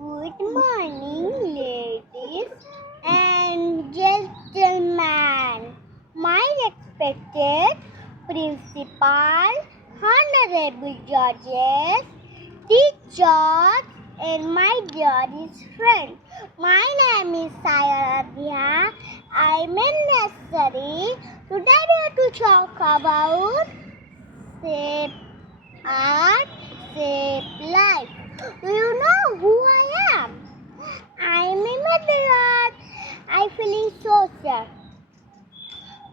Good morning, ladies and gentlemen. My respected principal, honorable judges, teachers, and my dearest friend. My name is Sai Aaradhya. I'm in Nursery. Today we are to talk about Shape Art, Shape Life. Do you know who I am? I'm a mother. I'm feeling so sad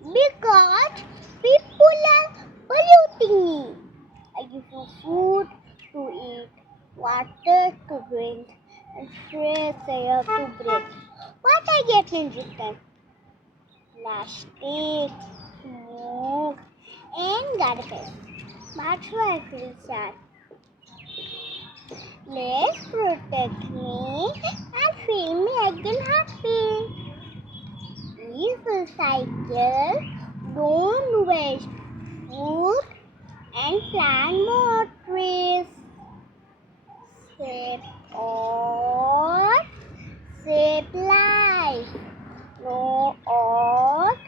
because people are polluting me. I give you food to eat, water to drink, and fresh air to breathe. What I get in return? Plastic, smoke, and garbage. That's why I feel sad. Let's protect me and feel me again happy. Please recycle, don't waste food, and plant more trees. Save Earth, save life. No earth,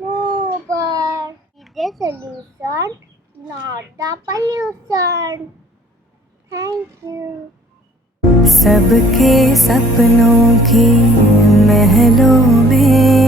no bird. The solution, not the pollution. Thank you. सबके सपनों की महलों में